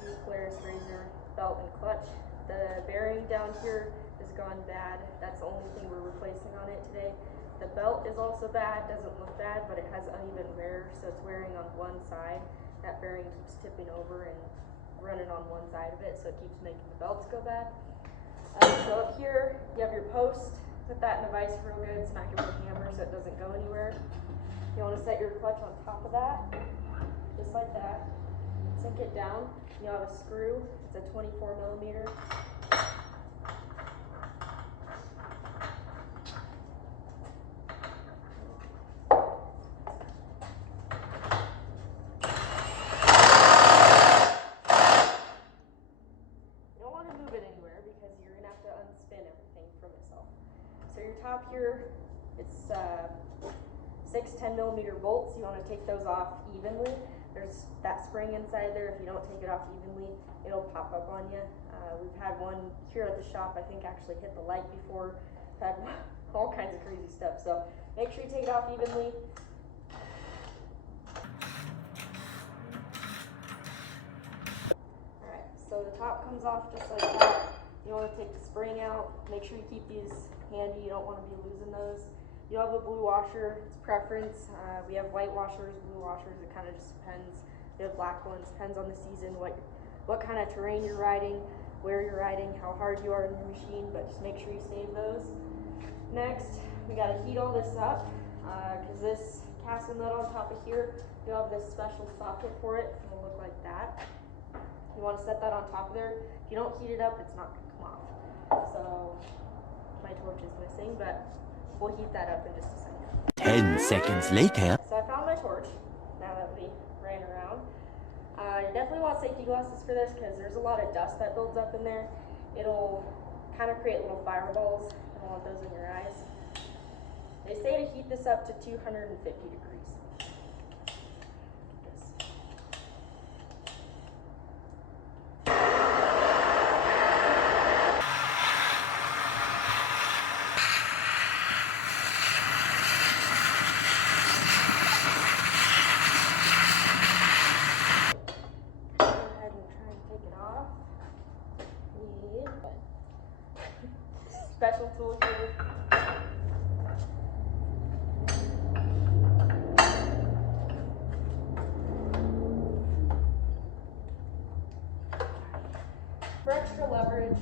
2022 Polaris RZR belt and clutch. The bearing down here has gone bad. That's the only thing we're replacing on it today. The belt is also bad, doesn't look bad, but it has uneven wear, so it's wearing on one side. That bearing keeps tipping over and running on one side of it, so it keeps making the belts go bad. So up here, you have your post. Put that in the vise real good, smack it with a hammer so it doesn't go anywhere. You want to set your clutch on top of that, just like that. Sink it down. You'll have a screw. It's a 24 millimeter. Because you're going to have to unspin everything from itself. So your top here, it's 6 10mm bolts. You want to take those off evenly. There's that spring inside there. If you don't take it off evenly, it'll pop up on you. We've had one here at the shop, I think actually hit the light before. Had all kinds of crazy stuff. So make sure you take it off evenly. Alright, so the top comes off just like that. You want to take the spring out. Make sure you keep these handy. You don't want to be losing those. You have a blue washer. It's preference. We have white washers, blue washers. It kind of just depends. We have black ones. Depends on the season, what kind of terrain you're riding, where you're riding, how hard you are in your machine. But just make sure you save those. Next, we got to heat all this up because this castle nut on top of here, you have this special socket for it. It'll look like that. You want to set that on top of there. If you don't heat it up, it's not going to come off. So my torch is missing, but we'll heat that up in just a second. 10 seconds later. So I found my torch now that we ran around. You definitely want safety glasses for this because there's a lot of dust that builds up in there. It'll kind of create little fireballs. You don't want those in your eyes. They say to heat this up to 250 degrees. Special tool here. For extra leverage,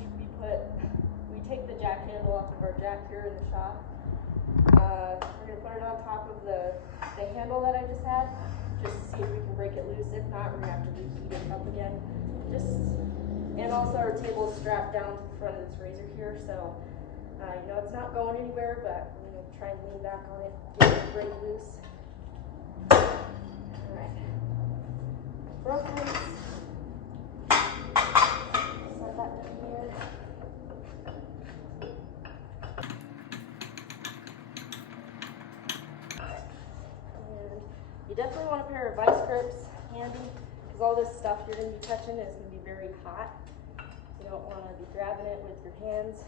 we take the jack handle off of our jack here in the shop. We're going to put it on top of the handle that I just had, just to see if we can break it loose. If not, we're going to have to reheat it up again. And also our table is strapped down to the front of this razor here, so you know it's not going anywhere, but I'm going to try and lean back on it, get it to break loose. Alright. Broke loose. Set that down here. And you definitely want a pair of vice grips handy, because all this stuff you're going to be touching is going to be very hot. You don't want to be grabbing it with your hands.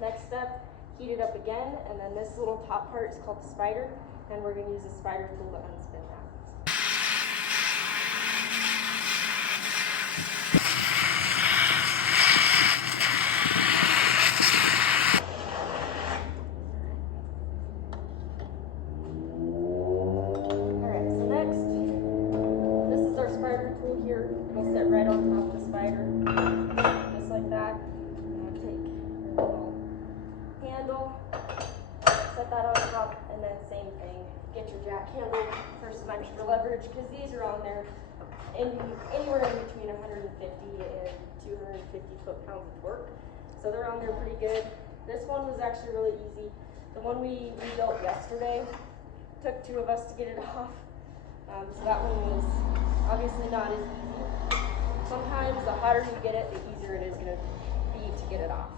Next step, heat it up again, and then this little top part is called the spider, and we're going to use the spider tool to unspin that. Alright, so next, this is our spider tool here. It'll sit right on top of the spider, just like that. Set that on top, and then same thing. Get your jack handle for some extra leverage, because these are on there anywhere in between 150 and 250 foot-pounds of torque. So they're on there pretty good. This one was actually really easy. The one we built yesterday took 2 of us to get it off. So that one was obviously not as easy. Sometimes the hotter you get it, the easier it is going to be to get it off.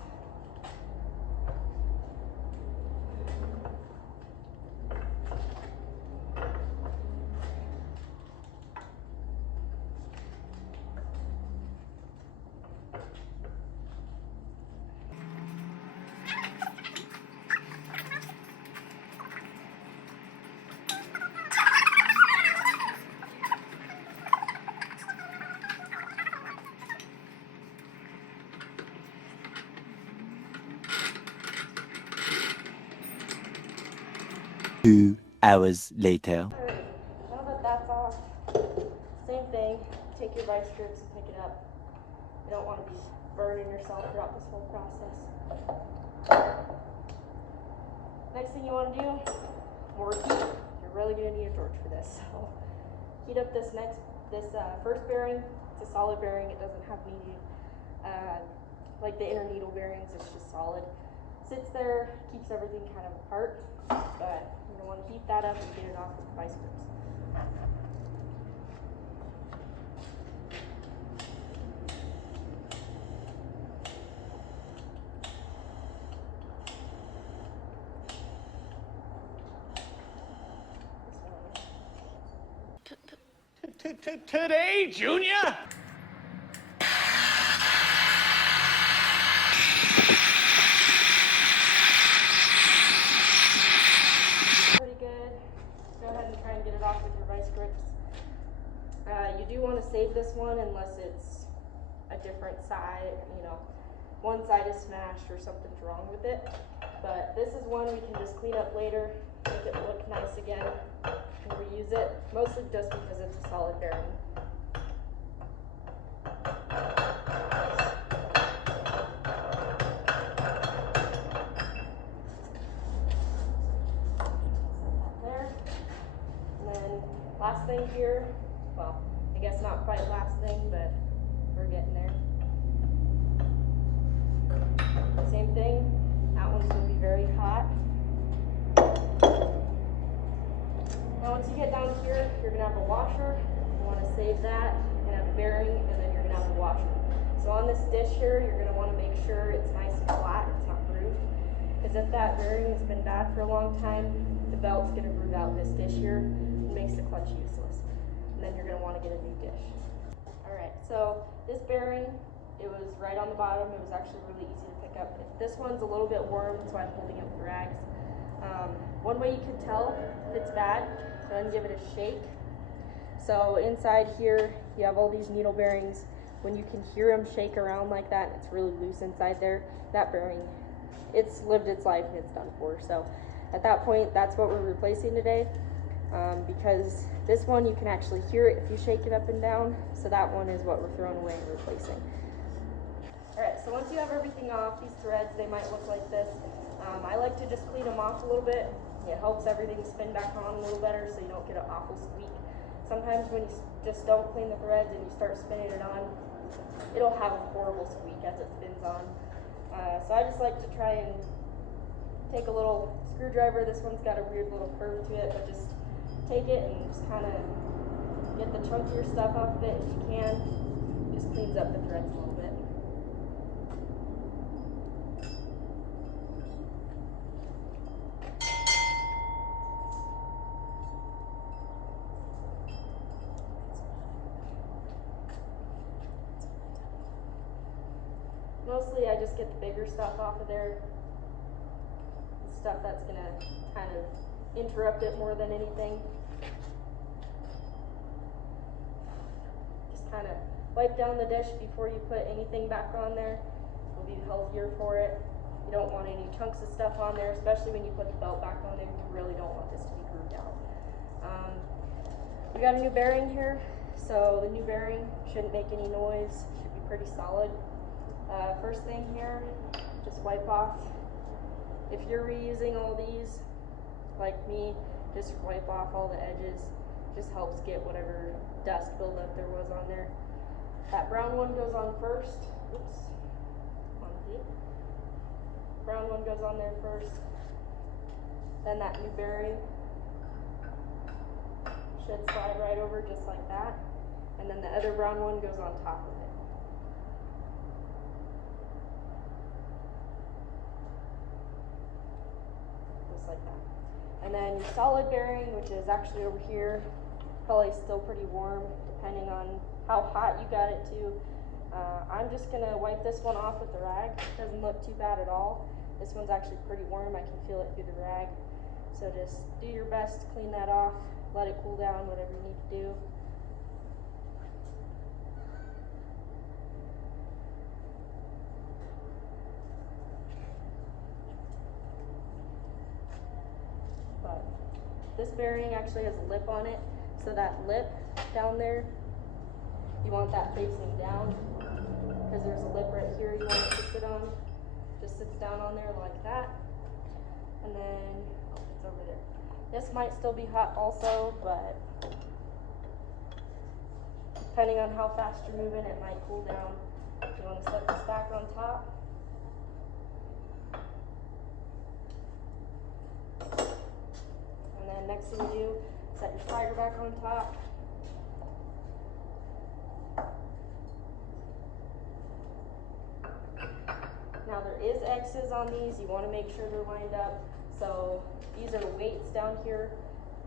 2 hours later. Alright, now that that's off, same thing, take your vice grips and pick it up. You don't want to be burning yourself throughout this whole process. Next thing you want to do, more heat. You're really going to need a torch for this. So heat up this first bearing. It's a solid bearing. It doesn't have any like the inner needle bearings. It's just solid. Sits there, keeps everything kind of apart. But you're going to want to heat that up and get it off with the vice grips. Today, Junior? Pretty good. Go ahead and try and get it off with your vice grips. You do want to save this one unless it's a different side, you know, one side is smashed or something's wrong with it. But this is one we can just clean up later, make it look nice again, and reuse it, mostly just because it's a solid bearing. Last thing here, well, I guess not quite last thing, but we're getting there. Same thing, that one's going to be very hot. Now once you get down here, you're going to have a washer. You want to save that. You're going to have a bearing, and then you're going to have a washer. So on this dish here, you're going to want to make sure it's nice and flat, it's not grooved. Because if that bearing has been bad for a long time, the belt's going to groove out this dish here. Makes the clutch useless. And then you're going to want to get a new dish. Alright, so this bearing, it was right on the bottom. It was actually really easy to pick up. This one's a little bit warm, that's why I'm holding up the rags. One way you can tell if it's bad, go ahead and give it a shake. So inside here, you have all these needle bearings. When you can hear them shake around like that, and it's really loose inside there, that bearing, it's lived its life and it's done for. So at that point, that's what we're replacing today. Because this one you can actually hear it if you shake it up and down, so that one is what we're throwing away and replacing. Alright, so once you have everything off, these threads, they might look like this. I like to just clean them off a little bit. It helps everything spin back on a little better so you don't get an awful squeak. Sometimes when you just don't clean the threads and you start spinning it on, it'll have a horrible squeak as it spins on. So I just like to try and take a little screwdriver. This one's got a weird little curve to it, but just take it and just kind of get the chunkier stuff off of it if you can. Just cleans up the threads a little bit. Mostly I just get the bigger stuff off of there. The stuff that's going to kind of interrupt it more than anything. Just kind of wipe down the dish before you put anything back on there. It'll be healthier for it. You don't want any chunks of stuff on there, especially when you put the belt back on there. You really don't want this to be grooved out. We got a new bearing here, so the new bearing shouldn't make any noise. Should be pretty solid. First thing here, just wipe off. If you're reusing all these, like me, just wipe off all the edges. Just helps get whatever dust buildup there was on there. That brown one goes on first. Oops. Brown one goes on there first. Then that new bearing should slide right over just like that. And then the other brown one goes on top of it. Just like that. And then your solid bearing, which is actually over here, probably still pretty warm depending on how hot you got it to. I'm just going to wipe this one off with the rag. It doesn't look too bad at all. This one's actually pretty warm. I can feel it through the rag. So just do your best to clean that off. Let it cool down, whatever you need to do. But This bearing actually has a lip on it, so that lip down there, you want that facing down, because there's a lip right here you want it to sit on. Just sits down on there like that. And then, oh, it's over there. This might still be hot also, but depending on how fast you're moving, it might cool down. You want to set this back on top. And then next thing you do, set your spider back on top. Now there is X's on these. You want to make sure they're lined up. So these are weights down here.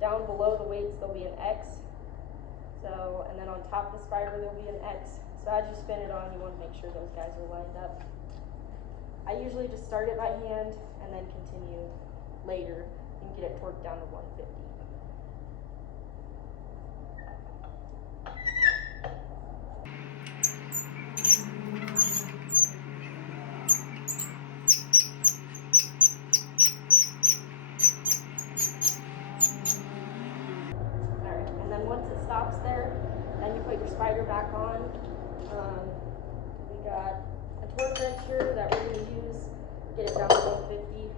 Down below the weights there'll be an X. So, and then on top of the spider there'll be an X. So as you spin it on, you want to make sure those guys are lined up. I usually just start it by hand and then continue later and get it torqued down to 150. Alright, and then once it stops there, then you put your spider back on. We got a torque wrench here that we're going to use, get it down to 150.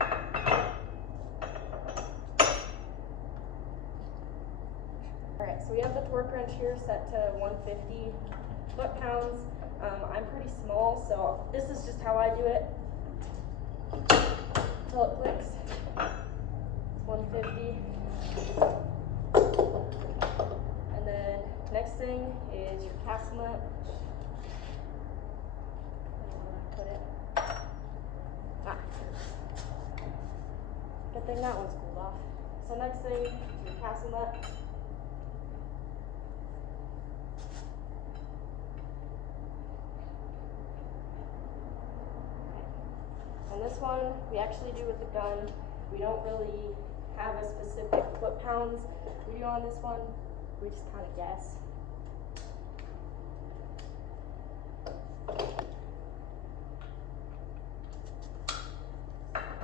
Alright, so we have the torque wrench here set to 150 foot-pounds. I'm pretty small, so this is just how I do it until it clicks. 150. And then next thing is your castle nut. Put it. Ah, good thing that one's cooled off. So next thing is your castle nut. And this one we actually do with the gun. We don't really have a specific foot-pounds we do on this one. We just kind of guess.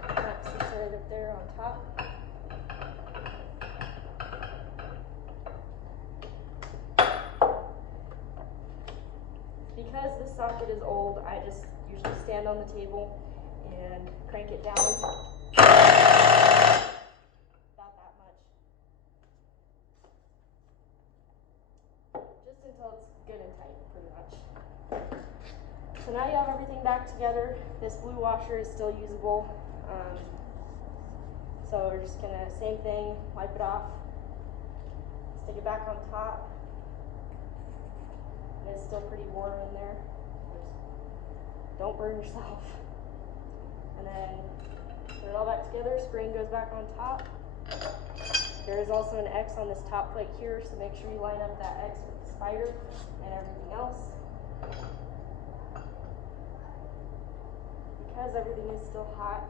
That sits right up there on top. Because this socket is old, I just usually stand on the table and crank it down. About that much. Just until it's good and tight, pretty much. So now you have everything back together. This blue washer is still usable. So we're just gonna, same thing, wipe it off, stick it back on top. And it's still pretty warm in there. Just don't burn yourself. And then put it all back together, spring goes back on top. There is also an X on this top plate here, so make sure you line up that X with the spider and everything else. Because everything is still hot,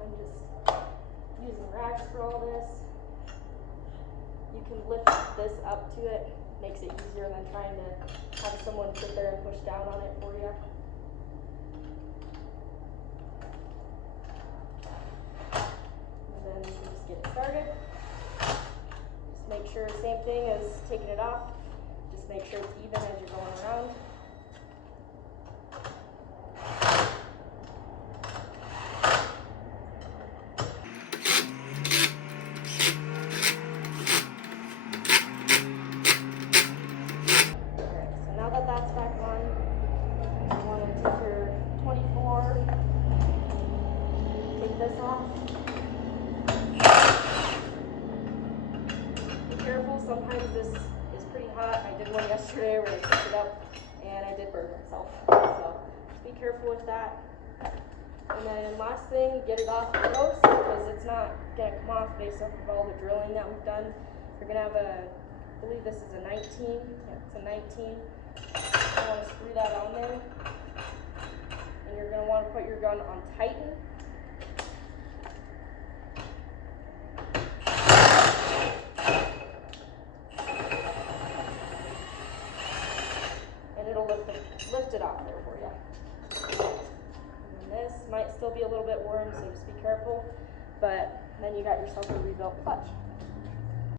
I'm just using rags for all this. You can lift this up to it, makes it easier than trying to have someone sit there and push down on it for you. And then you can just get it started. Just make sure, same thing as taking it off, just make sure it's even as you're going around. This off. Be careful, sometimes this is pretty hot. I did one yesterday where I picked it up and I did burn myself. So just be careful with that. And then last thing, get it off close because it's not going to come off based off of all the drilling that we've done. You're going to have a, I believe this is a 19. Yeah, it's a 19. You want to screw that on there. And you're going to want to put your gun on tighten. Lift it off there for you. And this might still be a little bit warm, so just be careful. But then you got yourself a rebuilt clutch.